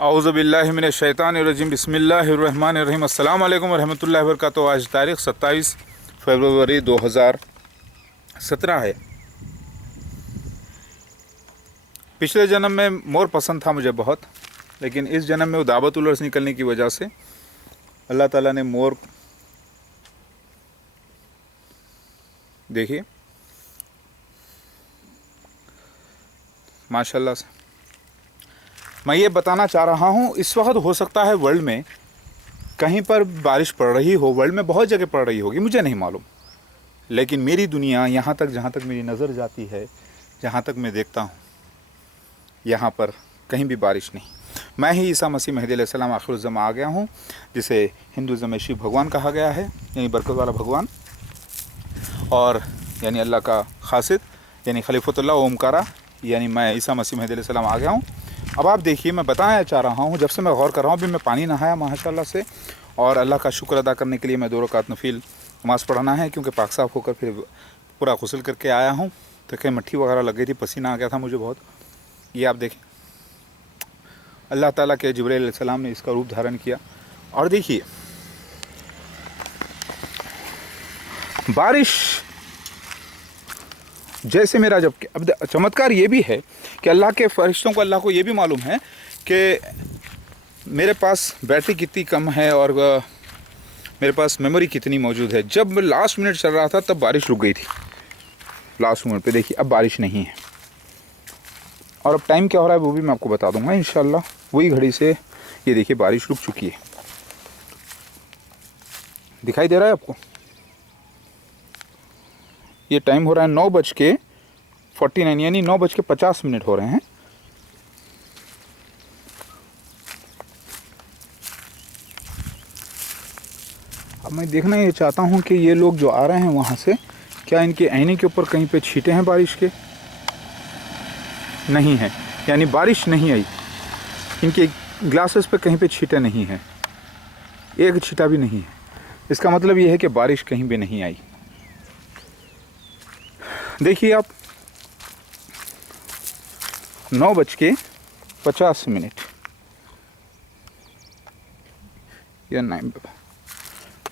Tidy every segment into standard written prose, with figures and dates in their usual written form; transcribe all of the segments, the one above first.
औज़ुबिल्लाहि मिनश्शैतानिर्रजीम बिस्मिल्लाहिर्रहमानिर्रहीम अस्सलाम वालेकुम रहमतुल्लाहि व बरकातुहू। आज तारीख़ 27 फरवरी 2017 है। पिछले जन्म में मोर पसंद था मुझे बहुत, लेकिन इस जन्म में दावत उलर्स निकलने की वजह से अल्लाह ताला ने मोर, देखिए माशाल्लाह से। मैं ये बताना चाह रहा हूँ, इस वक्त हो सकता है वर्ल्ड में कहीं पर बारिश पड़ रही हो, वर्ल्ड में बहुत जगह पड़ रही होगी, मुझे नहीं मालूम, लेकिन मेरी दुनिया यहाँ तक, जहाँ तक मेरी नज़र जाती है, जहाँ तक मैं देखता हूँ, यहाँ पर कहीं भी बारिश नहीं। मैं ही ईसा मसीह महदी अलैहिस्सलाम आखिरुज़्ज़मा आ गया हूँ, जिसे हिंदुज़म में शिव भगवान कहा गया है, यानी बरकत वाला भगवान, और यानी अल्लाह का खासिद, यानी खलीफतुल्लाह ओमकारा, यानी मैं ईसा मसीह महदी अलैहिस्सलाम आ गया हूँ। अब आप देखिए, मैं बताना चाह रहा हूँ, जब से मैं गौर कर रहा हूँ, अभी मैं पानी नहाया माशाल्लाह से, और अल्लाह का शुक्र अदा करने के लिए मैं 2 रकात नफिल नमाज़ पढ़ाना है, क्योंकि पाक साफ़ होकर फिर पूरा गुस्ल करके आया हूँ, तो कहीं मट्ठी वगैरह लग गई थी, पसीना आ गया था मुझे बहुत। ये आप देखें, अल्लाह ताला के जिब्रील अलैहिस्सलाम ने इसका रूप धारण किया। और देखिए बारिश जैसे मेरा, जब अब चमत्कार ये भी है कि अल्लाह के फरिश्तों को, अल्लाह को ये भी मालूम है कि मेरे पास बैटरी कितनी कम है और मेरे पास मेमोरी कितनी मौजूद है। जब लास्ट मिनट चल रहा था तब बारिश रुक गई थी, लास्ट मिनट पे देखिए अब बारिश नहीं है। और अब टाइम क्या हो रहा है वो भी मैं आपको बता दूंगा इंशाल्लाह। वही घड़ी से ये देखिए बारिश रुक चुकी है, दिखाई दे रहा है आपको। ये टाइम हो रहा है 9:49, यानी 9:50 हो रहे हैं। अब मैं देखना ये चाहता हूँ कि ये लोग जो आ रहे हैं वहाँ से, क्या इनके आईने के ऊपर कहीं पे छींटे हैं बारिश के? नहीं है, यानी बारिश नहीं आई। इनके ग्लासेस पे कहीं पे छींटे नहीं हैं, एक छींटा भी नहीं है। इसका मतलब ये है कि बारिश कहीं भी नहीं आई। देखिए आप 9:50 या 9,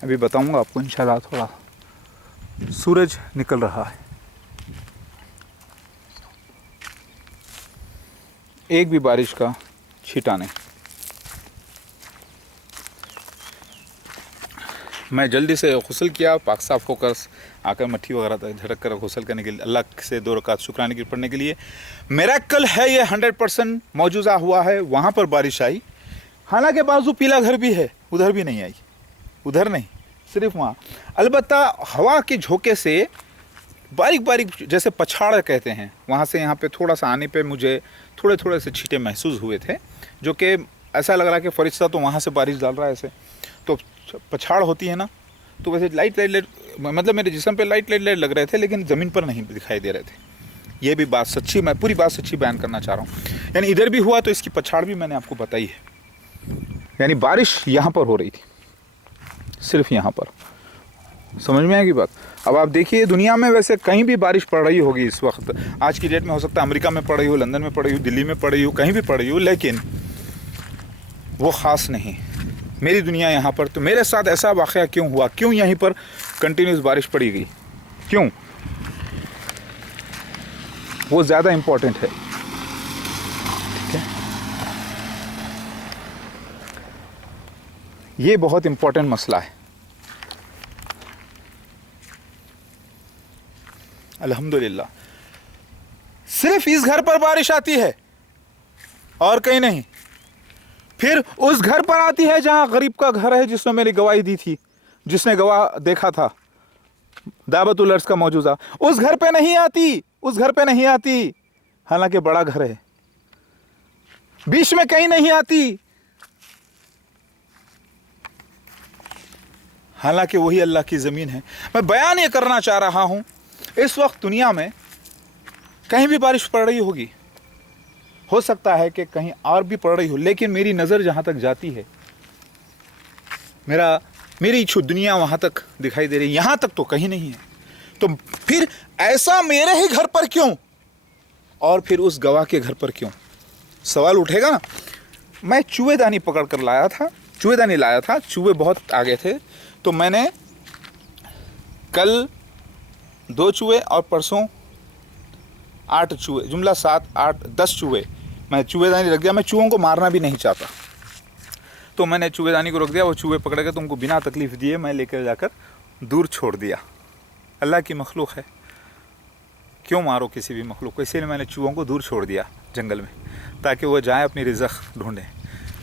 अभी बताऊंगा आपको इंशाल्लाह। थोड़ा सूरज निकल रहा है, एक भी बारिश का छींटा नहीं। मैं जल्दी से गुस्ल किया, पाक साफ़ होकर आकर मट्ठी वगैरह तक झटक कर गुस्ल करने के लिए, अल्लाह से 2 रकात शुक्राने की पढ़ने के लिए। मिरेकल है ये, 100% मौजूदा हुआ है। वहाँ पर बारिश आई, हालांकि बाजू पीला घर भी है, उधर भी नहीं आई, उधर नहीं, सिर्फ वहाँ। अलबत्ता हवा के झोंके से बारीक बारीक, जैसे पछाड़ कहते हैं, वहाँ से यहाँ पे थोड़ा सा आने पे मुझे थोड़े थोड़े से छींटे महसूस हुए थे, जो कि ऐसा लग रहा कि फरिश्ता तो वहाँ से बारिश डाल रहा है ऐसे। तो पछाड़ होती है ना, तो वैसे लाइट मतलब मेरे जिस्म पे लाइट लग रहे थे, लेकिन ज़मीन पर नहीं दिखाई दे रहे थे। ये भी बात सच्ची, मैं पूरी बात सच्ची बयान करना चाह रहा हूँ। यानी इधर भी हुआ तो इसकी पछाड़ भी मैंने आपको बताई है। यानी बारिश यहाँ पर हो रही थी, सिर्फ यहाँ पर। समझ में आएगी बात। अब आप देखिए, दुनिया में वैसे कहीं भी बारिश पड़ रही होगी इस वक्त, आज की डेट में। हो सकता है अमेरिका में पड़ रही हो, लंदन में पड़ रही हो, दिल्ली में पड़ रही हो, कहीं भी पड़ रही हो, लेकिन वो ख़ास नहीं। मेरी दुनिया यहाँ पर, तो मेरे साथ ऐसा वाक़या क्यों हुआ, क्यों यहीं पर कंटिन्यूस बारिश पड़ी गई, क्यों, वो ज़्यादा इम्पोर्टेंट है। ठीक है, ये बहुत इम्पोर्टेंट मसला है। अल्हम्दुलिल्लाह सिर्फ इस घर पर बारिश आती है और कहीं नहीं। फिर उस घर पर आती है जहां गरीब का घर है, जिसने मेरी गवाही दी थी, जिसने गवाह देखा था दावत उलर्स का मौजूदा। उस घर पे नहीं आती, उस घर पे नहीं आती, हालांकि बड़ा घर है, बीच में कहीं नहीं आती, हालांकि वही अल्लाह की ज़मीन है। मैं बयान ये करना चाह रहा हूं, इस वक्त दुनिया में कहीं भी बारिश पड़ रही होगी, हो सकता है कि कहीं और भी पड़ रही हो, लेकिन मेरी नज़र जहाँ तक जाती है, मेरी दुनिया वहाँ तक दिखाई दे रही, यहाँ तक तो कहीं नहीं है। तो फिर ऐसा मेरे ही घर पर क्यों, और फिर उस गवाह के घर पर क्यों? सवाल उठेगा ना। मैं चूहेदानी पकड़ कर लाया था, चूहेदानी लाया था, चूहे बहुत आगे थे। तो मैंने कल 2 चूहे और परसों 8 चूहे, जुमला 7, 8, 10 चूहे, मैं चूहेदानी रख दिया। मैं चूहों को मारना भी नहीं चाहता, तो मैंने चूहेदानी को रख दिया। वो चूहे पकड़ के तुमको बिना तकलीफ़ दिए मैं लेकर जाकर दूर छोड़ दिया। अल्लाह की मखलूक है, क्यों मारो किसी भी मखलूक को, इसीलिए मैंने चूहों को दूर छोड़ दिया जंगल में, ताकि वो जाएँ अपनी रिज़्क़ ढूंढें।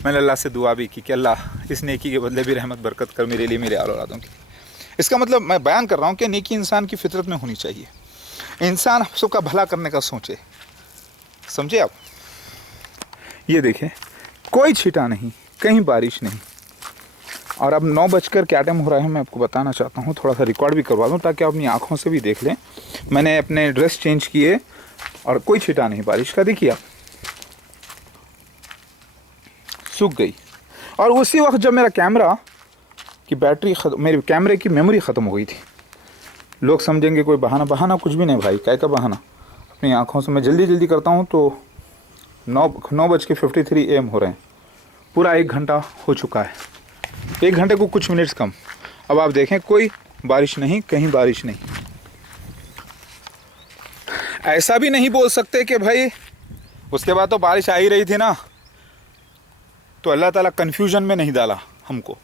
मैंने अल्लाह से दुआ भी की कि अल्लाह इस नेकी के बदले भी रहमत बरकत कर मेरे लिए, मेरे औलादों की। इसका मतलब मैं बयान कर रहा हूँ कि नेकी इंसान की फितरत में होनी चाहिए। इंसान सबका भला करने का सोचे, समझे आप। ये देखें, कोई छींटा नहीं, कहीं बारिश नहीं। और अब 9 बजकर क्या टाइम हो रहा है मैं आपको बताना चाहता हूँ। थोड़ा सा रिकॉर्ड भी करवा दूँ ताकि आप अपनी आँखों से भी देख लें। मैंने अपने ड्रेस चेंज किए और कोई छींटा नहीं बारिश का। देखिए आप, सूख गई। और उसी वक्त जब मेरा कैमरा की बैटरी मेरे कैमरे की मेमोरी ख़त्म हो गई थी। लोग समझेंगे कोई बहाना, बहाना कुछ भी नहीं भाई, क्या का बहाना। अपनी आँखों से मैं जल्दी करता हूँ तो 9:53 AM हो रहे हैं। पूरा 1 घंटा हो चुका है, 1 घंटे को कुछ मिनट्स कम। अब आप देखें, कोई बारिश नहीं, कहीं बारिश नहीं। ऐसा भी नहीं बोल सकते कि भाई उसके बाद तो बारिश आ ही रही थी ना, तो अल्लाह ताला कन्फ्यूजन में नहीं डाला हमको।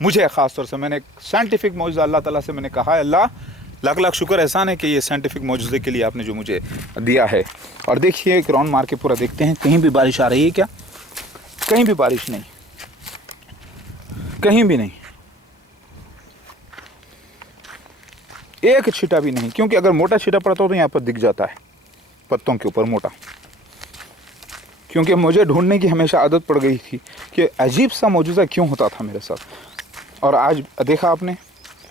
मुझे ख़ास तौर से मैंने एक साइंटिफिक मौजूदा अल्लाह ताला से मैंने कहा है, अल्लाह लाख लाख शुक्र एहसान है कि ये साइंटिफिक मौजूदे के लिए आपने जो मुझे दिया है। और देखिए, एक राउंड मार के पूरा देखते हैं, कहीं भी बारिश आ रही है क्या? कहीं भी बारिश नहीं, कहीं भी नहीं, एक छींटा भी नहीं। क्योंकि अगर मोटा छींटा पड़ता हो तो यहाँ पर दिख जाता है पत्तों के ऊपर मोटा। क्योंकि मुझे ढूंढने की हमेशा आदत पड़ गई थी कि अजीब सा मौजूदा क्यों होता था मेरे साथ। और आज देखा आपने,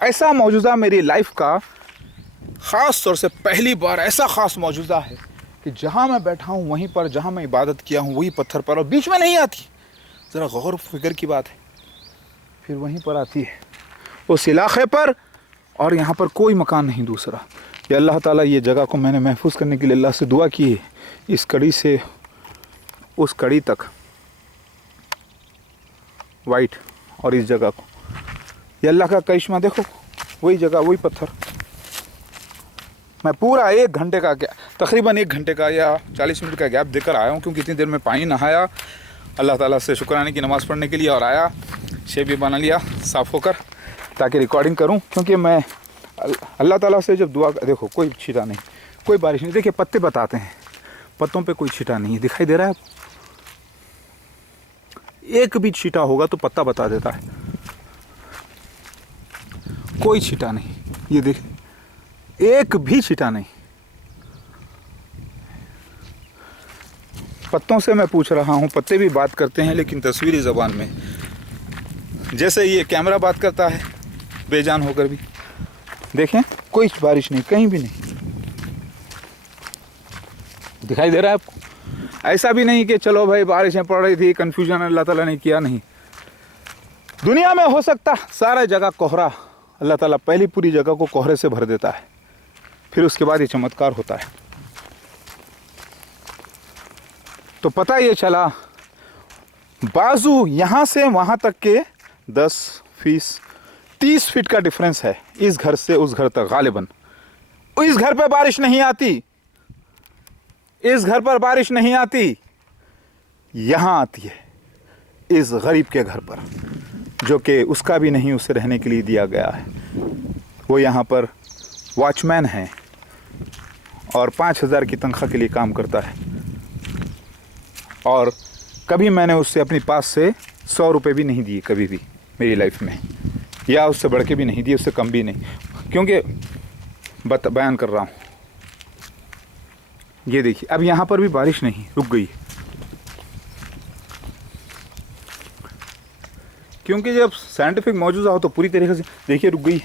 ऐसा मौजूदा मेरी लाइफ का ख़ास तौर से पहली बार ऐसा ख़ास मौजूदा है कि जहाँ मैं बैठा हूँ वहीं पर, जहाँ मैं इबादत किया हूँ वही पत्थर पर, और बीच में नहीं आती। ज़रा गौर फिक्र की बात है, फिर वहीं पर आती है उस इलाक़े पर, और यहाँ पर कोई मकान नहीं दूसरा। ये अल्लाह ताला, ये जगह को मैंने महफूज करने के लिए अल्लाह से दुआ की है, इस कड़ी से उस कड़ी तक वाइट, और इस जगह को, ये अल्लाह का करिश्मा। देखो वही जगह, वही पत्थर। मैं पूरा 1 घंटे का तकरीबन 1 घंटे का या 40 मिनट का गैप देकर आया हूँ, क्योंकि इतनी देर में पानी नहाया, अल्लाह ताला से शुक्राने की नमाज़ पढ़ने के लिए, और आया शेव भी बना लिया साफ़ होकर ताकि रिकॉर्डिंग करूँ। क्योंकि मैं अल्लाह ताला से जब दुआ, देखो कोई छींटा नहीं, कोई बारिश नहीं। देखिए पत्ते बताते हैं, पत्तों पे कोई छींटा नहीं है, दिखाई दे रहा है आपको? एक भी छींटा होगा तो पत्ता बता देता है, कोई छींटा नहीं। ये देख, एक भी छींटा नहीं। पत्तों से मैं पूछ रहा हूँ, पत्ते भी बात करते हैं लेकिन तस्वीरी ज़बान में, जैसे ये कैमरा बात करता है बेजान होकर भी। देखें, कोई बारिश नहीं, कहीं भी नहीं दिखाई दे रहा है आपको। ऐसा भी नहीं कि चलो भाई बारिशें पड़ रही थी, कन्फ्यूजन अल्लाह ताला ने किया, नहीं। दुनिया में हो सकता सारा जगह कोहरा, अल्लाह ताला पहली पूरी जगह को कोहरे से भर देता है, फिर उसके बाद ये चमत्कार होता है। तो पता ये चला, बाजू यहाँ से वहाँ तक के 30 फीट का डिफरेंस है, इस घर से उस घर तक गालिबन। इस घर पे बारिश नहीं आती, इस घर पर बारिश नहीं आती, यहाँ आती है इस गरीब के घर पर, जो कि उसका भी नहीं उसे रहने के लिए दिया गया है। वो यहाँ पर वॉचमैन है और 5000 की तनख्वाह के लिए काम करता है, और कभी मैंने उससे अपनी पास से 100 रुपये भी नहीं दिए कभी भी मेरी लाइफ में, या उससे बढ़ के भी नहीं दिए, उससे कम भी नहीं। क्योंकि बयान कर रहा हूँ, ये देखिए अब यहाँ पर भी बारिश नहीं, रुक गई। क्योंकि जब साइंटिफिक मौजूदा हो तो पूरी तरीके से, देखिए रुक गई,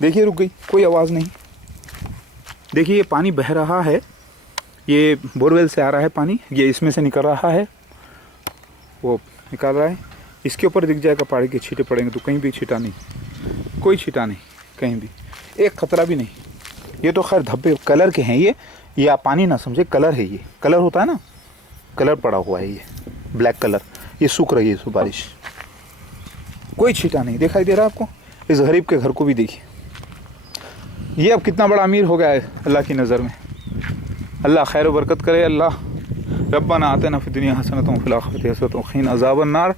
देखिए रुक गई, कोई आवाज़ नहीं। देखिए ये पानी बह रहा है, ये बोरवेल से आ रहा है पानी, ये इसमें से निकल रहा है, वो निकाल रहा है। इसके ऊपर दिख जाएगा पहाड़ी के छींटे पड़ेंगे, तो कहीं भी छींटा नहीं, कोई छींटा नहीं, कहीं भी एक खतरा भी नहीं। ये तो खैर धब्बे कलर के हैं, ये आप पानी ना समझे, कलर है, ये कलर होता है ना, कलर पड़ा हुआ है, ये ब्लैक कलर। ये सूख रही है इस बारिश, कोई छींटा नहीं दिखाई दे रहा आपको। इस गरीब के घर को भी देखिए, ये अब कितना बड़ा अमीर हो गया है अल्लाह की नज़र में। अल्लाह खैर व बरकत करे। अल्लाह रब्बना आतिना फिद दुनिया हसनतम व फिल आखिरति हसनतम व क़िना अज़ाबन नार।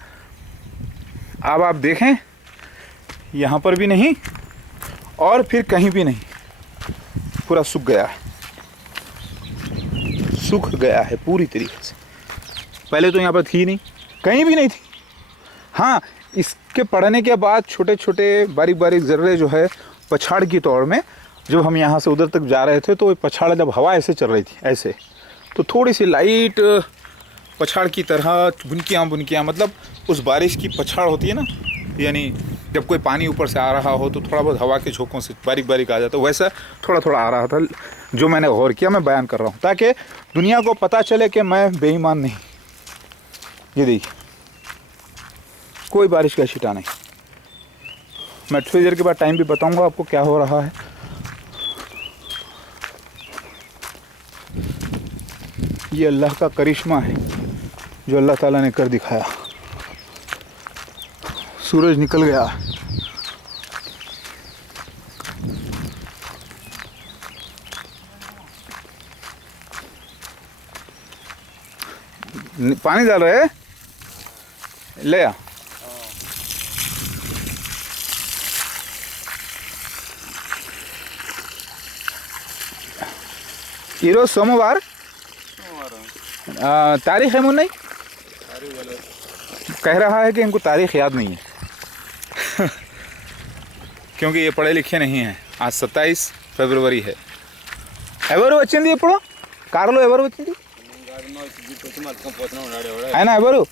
अब आप देखें, यहाँ पर भी नहीं और फिर कहीं भी नहीं, पूरा सूख गया है, सूख गया है पूरी तरीके से। पहले तो यहाँ पर थी नहीं, कहीं भी नहीं थी। हाँ, इसके पड़ने के बाद छोटे छोटे बारीक बारीक ज़र्रे जो है पछाड़ की तौर में, जब हम यहाँ से उधर तक जा रहे थे तो पछाड़, जब हवा ऐसे चल रही थी ऐसे, तो थोड़ी सी लाइट पछाड़ की तरह बुनकियाँ मतलब उस बारिश की पछाड़ होती है ना, यानी जब कोई पानी ऊपर से आ रहा हो तो थोड़ा बहुत हवा के झोंकों से बारीक बारीक आ जाता है, वैसा थोड़ा थोड़ा आ रहा था। जो मैंने गौर किया मैं बयान कर रहा हूँ ताकि दुनिया को पता चले कि मैं बेईमान नहीं। ये देखिए, कोई बारिश का छींटा नहीं। मैं थोड़ी देर के बाद टाइम भी बताऊंगा आपको क्या हो रहा है। ये अल्लाह का करिश्मा है जो अल्लाह ताला ने कर दिखाया। सूरज निकल गया, पानी डाल रहे ले आ। ఈరోజు సోమవారం तारीख है मुन्नी कह रहा है कि इनको तारीख याद नहीं है क्योंकि ये पढ़े लिखे नहीं हैं। आज 27 फरवरी है। ఎవరు వచ్చింది ఇప్పుడు కారులో ఎవరు వచ్చింది है ना ఎవరు?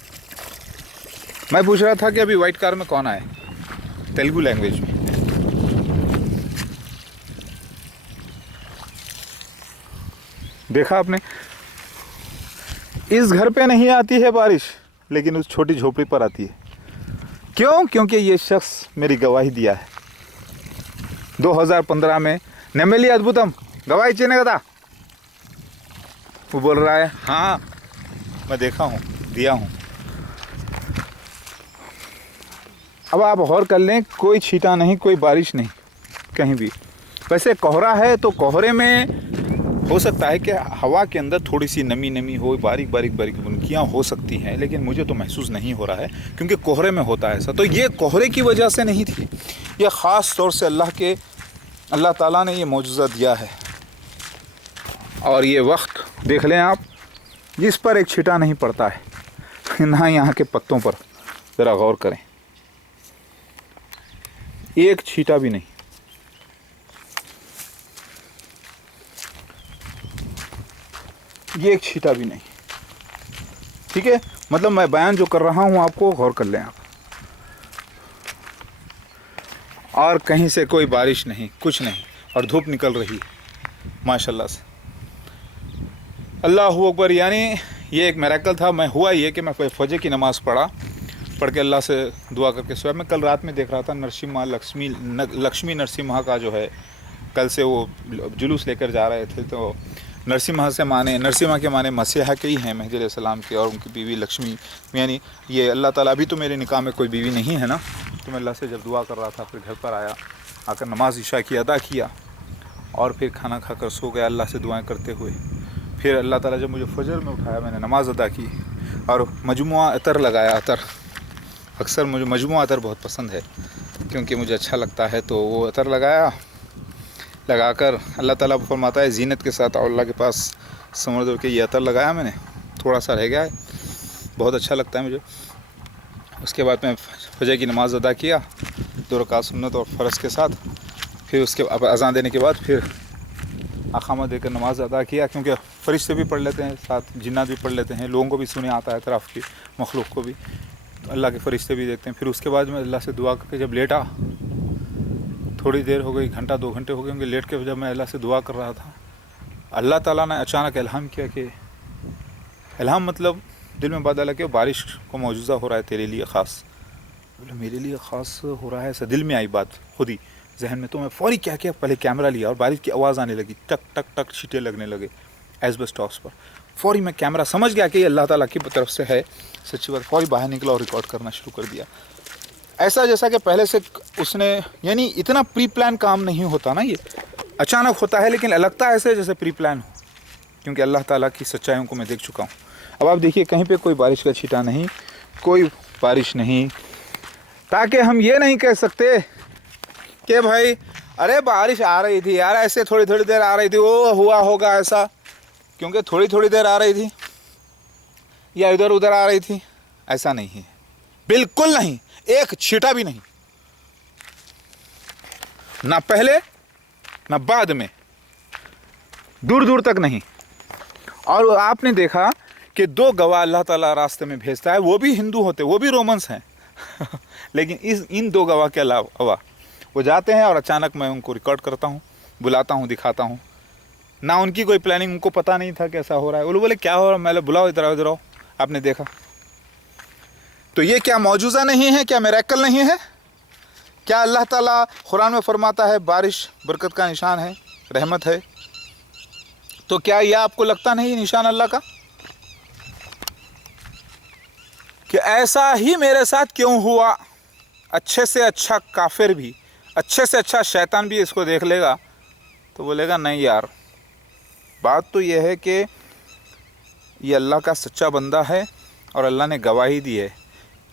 मैं पूछ रहा था कि अभी वाइट कार में कौन आए, तेलुगु लैंग्वेज में। देखा आपने, इस घर पे नहीं आती है बारिश लेकिन उस छोटी झोपड़ी पर आती है। क्यों? क्योंकि ये शख्स मेरी गवाही दिया है 2015 में। नेमेली अद्भुतम गवाही चीने का था, वो बोल रहा है हाँ मैं देखा हूँ, दिया हूँ। अब आप गौर कर लें, कोई छींटा नहीं, कोई बारिश नहीं कहीं भी। वैसे कोहरा है तो कोहरे में हो सकता है कि हवा के अंदर थोड़ी सी नमी हो, बारीक बारीक बुनकियाँ हो सकती हैं, लेकिन मुझे तो महसूस नहीं हो रहा है क्योंकि कोहरे में होता है ऐसा। तो ये कोहरे की वजह से नहीं थी, ये ख़ास तौर से अल्लाह ताला ने ये मौजूज़ा दिया है। और ये वक्त देख लें आप, जिस पर एक छींटा नहीं पड़ता है ना यहाँ के पत्तों पर, ज़रा गौर करें, एक छींटा भी नहीं। ये एक छींटा भी नहीं, ठीक है। मतलब मैं बयान जो कर रहा हूँ आपको गौर कर लें आप। और कहीं से कोई बारिश नहीं, कुछ नहीं, और धूप निकल रही है माशाल्लाह से। अल्लाहु अकबर। यानी ये एक मिरेकल था। मैं हुआ ये कि मैं फजर की नमाज़ पढ़ के अल्लाह से दुआ करके सोया। मैं कल रात में देख रहा था नरसिम्हा लक्ष्मी नरसिम्हा का जो है, कल से वो जुलूस लेकर जा रहे थे। तो नरसिम्हा के माने मसीहा के ही हैं महदी अलैहिस्सलाम के, और उनकी बीवी लक्ष्मी। यानी ये अल्लाह ताला, अभी तो मेरे निकाह में कोई बीवी नहीं है ना, तो मैं अल्लाह से जब दुआ कर रहा था, फिर घर पर आया, आकर नमाज इशा की अदा किया और फिर खाना खाकर सो गया अल्लाह से दुआएं करते हुए। फिर अल्लाह ताला जब मुझे फजर में उठाया, मैंने नमाज अदा की और मजमुआ अतर लगाया। अतर अक्सर मुझे मजमुआ अतर बहुत पसंद है क्योंकि मुझे अच्छा लगता है, तो वो अतर लगाकर अल्लाह ताला फरमाता है जीनत के साथ और अल्लाह के पास समझ के ये अतर लगाया मैंने, थोड़ा सा रह गया है, बहुत अच्छा लगता है मुझे। उसके बाद मैं फजर की नमाज़ अदा किया 2 रकात सुन्नत और फ़र्ज़ के साथ। फिर उसके अज़ान देने के बाद फिर अक़ामत देकर नमाज़ अदा किया, क्योंकि फ़रिश्ते भी पढ़ लेते हैं, साथ जिन्नात भी पढ़ लेते हैं, लोगों को भी सुने आता है, तरफ की मखलूक को भी, तो अल्लाह के फ़रिश्ते भी देखते हैं। फिर उसके बाद मैं अल्लाह से दुआ करके जब लेटा, थोड़ी देर हो गई, घंटा 2 घंटे हो गए होंगे लेट के, जब मैं अल्लाह से दुआ कर रहा था, अल्लाह ताला ने अचानक इल्हाम किया कि इल्हाम मतलब दिल में बात डाला कि बारिश को मौजूदा हो रहा है तेरे लिए ख़ास। बोले मेरे लिए ख़ास हो रहा है, ऐसा दिल में आई बात खुद ही जहन में। तो मैं फ़ौरी क्या पहले कैमरा लिया और बारिश की आवाज़ आने लगी, टक टक टक छींटे लगने लगे एस्बेस्टॉस पर। फौरी मैं कैमरा समझ गया कि ये अल्लाह ताला की तरफ से है सच्ची बात, फौरी बाहर निकला और रिकॉर्ड करना शुरू कर दिया। ऐसा जैसा कि पहले से उसने, यानी इतना प्री प्लान काम नहीं होता ना, ये अचानक होता है, लेकिन लगता है ऐसे जैसे प्री प्लान हो, क्योंकि अल्लाह ताला की सच्चाइयों को मैं देख चुका हूँ। अब आप देखिए कहीं पे कोई बारिश का छींटा नहीं, कोई बारिश नहीं, ताकि हम ये नहीं कह सकते कि भाई अरे बारिश आ रही थी यार, ऐसे थोड़ी थोड़ी देर आ रही थी, वो हुआ होगा ऐसा, क्योंकि थोड़ी थोड़ी देर आ रही थी या इधर उधर आ रही थी, ऐसा नहीं है, बिल्कुल नहीं, एक छींटा भी नहीं, ना पहले ना बाद में, दूर दूर तक नहीं। और आपने देखा कि 2 गवाह अल्लाह ताला रास्ते में भेजता है, वो भी हिंदू होते, वो भी रोमन्स हैं लेकिन इन 2 गवाह के अलावा वो जाते हैं और अचानक मैं उनको रिकॉर्ड करता हूँ, बुलाता हूँ, दिखाता हूँ। ना उनकी कोई प्लानिंग, उनको पता नहीं था कैसा हो रहा है। वो बोले क्या हो रहा है, मैं बुलाओ इधर आओ इधर आओ। आपने देखा तो ये क्या मौजूज़ा नहीं है, क्या मिरेकल नहीं है? क्या अल्लाह ताला कुरान में फरमाता है बारिश बरकत का निशान है, रहमत है, तो क्या यह आपको लगता नहीं निशान अल्लाह का? कि ऐसा ही मेरे साथ क्यों हुआ? अच्छे से अच्छा काफिर भी, अच्छे से अच्छा शैतान भी इसको देख लेगा तो बोलेगा नहीं यार, बात तो यह है कि ये अल्लाह का सच्चा बंदा है और अल्लाह ने गवाही दी है।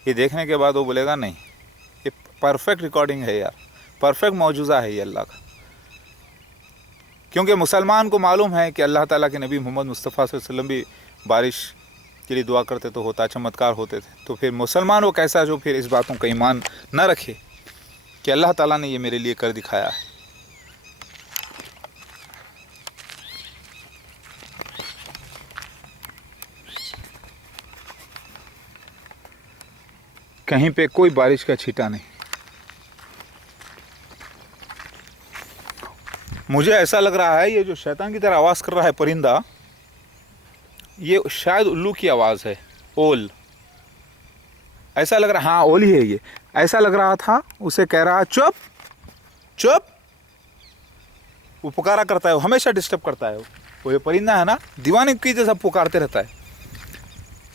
ये देखने के बाद वो बोलेगा नहीं, ये परफेक्ट रिकॉर्डिंग है यार, परफेक्ट मौजूज़ा है ये अल्लाह का। क्योंकि मुसलमान को मालूम है कि अल्लाह ताला के नबी मोहम्मद मुस्तफ़ा सल्लल्लाहु अलैहि वसल्लम भी बारिश के लिए दुआ करते तो होता, चमत्कार होते थे। तो फिर मुसलमान वो कैसा जो फिर इस बातों का ईमान न रखे कि अल्लाह ताला ने ये मेरे लिए कर दिखाया है। कहीं पे कोई बारिश का छींटा नहीं। मुझे ऐसा लग रहा है ये जो शैतान की तरह आवाज़ कर रहा है परिंदा, ये शायद उल्लू की आवाज़ है, ओल, ऐसा लग रहा, हाँ ओल ही है ये, ऐसा लग रहा था। उसे कह रहा चुप चुप, वो पुकारा करता है, वो हमेशा डिस्टर्ब करता है, वो ये परिंदा है ना, दीवाने की जैसा पुकारते रहता है।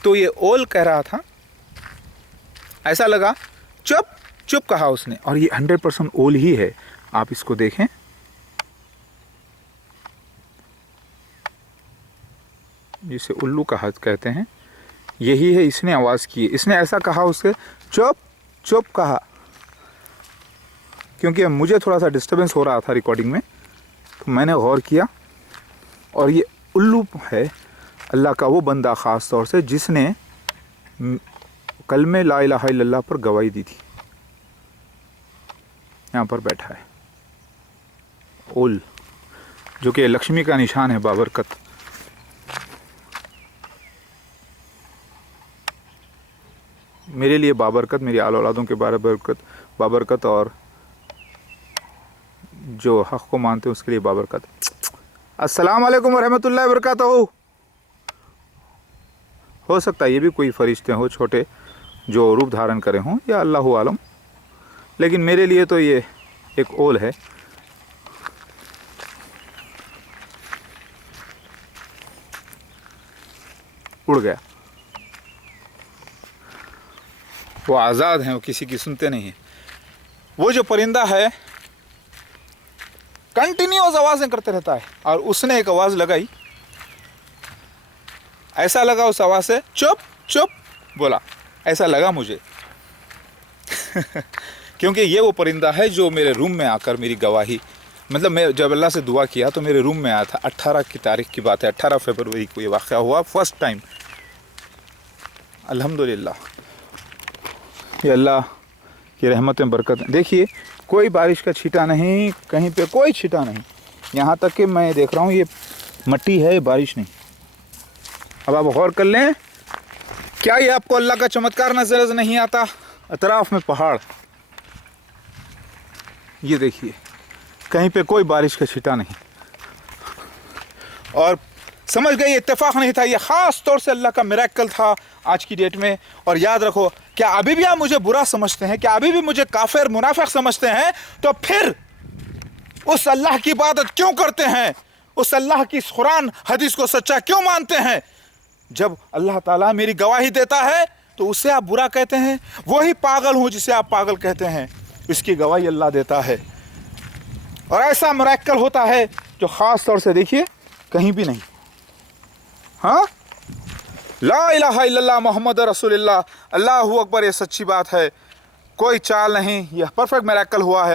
तो ये ओल कह रहा था, ऐसा लगा, चुप चुप कहा उसने, और ये 100% ओल ही है। आप इसको देखें, जिसे उल्लू कहा कहते हैं, यही है, इसने आवाज़ की, इसने ऐसा कहा उससे, चुप चुप कहा। क्योंकि मुझे थोड़ा सा डिस्टर्बेंस हो रहा था रिकॉर्डिंग में, तो मैंने गौर किया, और ये उल्लू है अल्लाह का वो बंदा ख़ास तौर से जिसने कलमे ला इलाहा इल्लल्लाह पर गवाही दी थी। यहाँ पर बैठा है ओल, जो कि लक्ष्मी का निशान है, बाबरकत। मेरे लिए बाबरकत, मेरी आल औलादों के बाबरकत, और जो हक़ को मानते हैं उसके लिए बाबरकत। अस्सलाम वालेकुम रहमतुल्लाहि व बरकातहू। हो सकता है ये भी कोई फरिश्ते हो छोटे जो रूप धारण करे हों, या अल्लाहु आलम, लेकिन मेरे लिए तो ये एक ओल है। उड़ गया, वो आज़ाद हैं, वो किसी की सुनते नहीं हैं। वो जो परिंदा है कंटिन्यूअस आवाज़ें करते रहता है, और उसने एक आवाज़ लगाई, ऐसा लगा उस आवाज़ से चुप चुप बोला, ऐसा लगा मुझे क्योंकि ये वो परिंदा है जो मेरे रूम में आकर मेरी गवाही, मतलब मैं जब अल्लाह से दुआ किया तो मेरे रूम में आया था। 18 की तारीख की बात है, 18 फरवरी को ये वाक़या हुआ, फर्स्ट टाइम। अल्हम्दुलिल्लाह, ये अल्लाह की रहमतें बरकत। देखिए कोई बारिश का छींटा नहीं, कहीं पे कोई छींटा नहीं, यहाँ तक कि मैं देख रहा हूँ ये मट्टी है, बारिश नहीं। अब आप गौर कर लें, क्या ये आपको अल्लाह का चमत्कार नजर नहीं आता? अतराफ में पहाड़, ये देखिए कहीं पे कोई बारिश का छींटा नहीं। और समझ गए इत्तेफाक नहीं था, ये ख़ास तौर से अल्लाह का मिरेकल था आज की डेट में। और याद रखो, क्या अभी भी आप मुझे बुरा समझते हैं, क्या अभी भी मुझे काफिर मुनाफिक समझते हैं, तो फिर उस अल्लाह की इबादत क्यों करते हैं? उस अल्लाह की कुरान हदीस को सच्चा क्यों मानते हैं जब अल्लाह ताला मेरी गवाही देता है तो उससे आप बुरा कहते हैं, वही पागल हूँ जिसे आप पागल कहते हैं, इसकी गवाही अल्लाह देता है। और ऐसा मिरेकल होता है जो ख़ास तौर से देखिए कहीं भी नहीं। हाँ, ला इलाहा इल्लल्लाह मोहम्मद रसूलुल्लाह, अल्लाहू अकबर, ये सच्ची बात है, कोई चाल नहीं, यह परफेक्ट मिरेकल हुआ है।